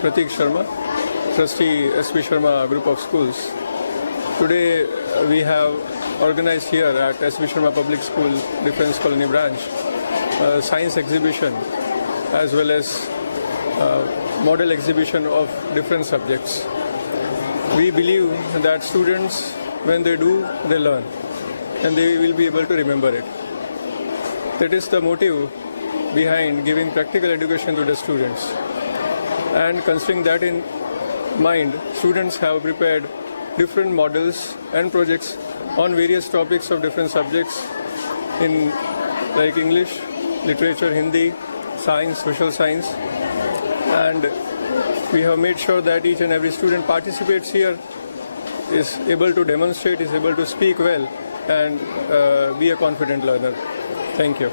Pratik Sharma, trustee S.P. Sharma Group of Schools. Today we have organized here at S.P. Sharma Public School, Defence Colony Branch, a science exhibition as well as model exhibition of different subjects. We believe that students, when they do, they learn and they will be able to remember it. That is the motive behind giving practical education to the students. And considering that in mind, students have prepared different models and projects on various topics of different subjects in like English, literature, Hindi, science, social science. And we have made sure that each and every student participates here, is able to demonstrate, is able to speak well and be a confident learner. Thank you.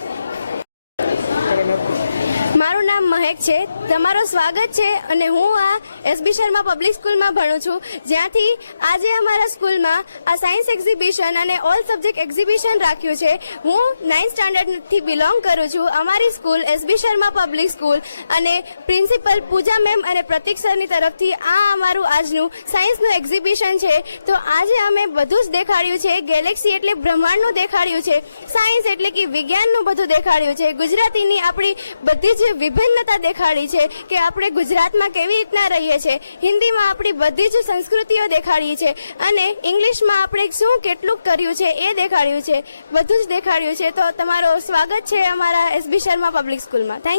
મારું નામ મહેક છે. તમારું સ્વાગત છે અને હું આ એસબી શર્મા પબ્લિક સ્કૂલમાં ભણું છું, જ્યાંથી આજે અમારા સ્કૂલમાં આ સાયન્સ એક્ઝિબિશન અને ઓલ સબ્જેક્ટ એક્ઝિબિશન રાખ્યું છે. હું 9th સ્ટાન્ડર્ડથી બિલોંગ કરું છું. અમારી school SB Sharma public school અને પ્રિન્સિપલ પૂજા મેમ અને પ્રતિક સરની તરફથી આ અમારું આજનું સાયન્સનું એક્ઝિબિશન છે. તો આજે અમે બધું જ દેખાડ્યું છે. ગેલેક્સી એટલે બ્રહ્માંડનું દેખાડ્યું છે, સાયન્સ એટલે કે વિજ્ઞાનનું બધું દેખાડ્યું છે, ગુજરાતીની આપણી બધી જ વિભિન્નતા દેખાડી છે કે આપણે ગુજરાતમાં કેવી રીતના રહીએ છીએ, હિન્દીમાં આપણી બધી જ સંસ્કૃતિઓ દેખાડી છે અને ઇંગ્લિશમાં આપણે શું કેટલું કર્યું છે એ દેખાડ્યું છે, બધું જ દેખાડ્યું છે. તો તમારો સ્વાગત છે અમારા એસબી શર્મા પબ્લિક સ્કૂલમાં. થેન્ક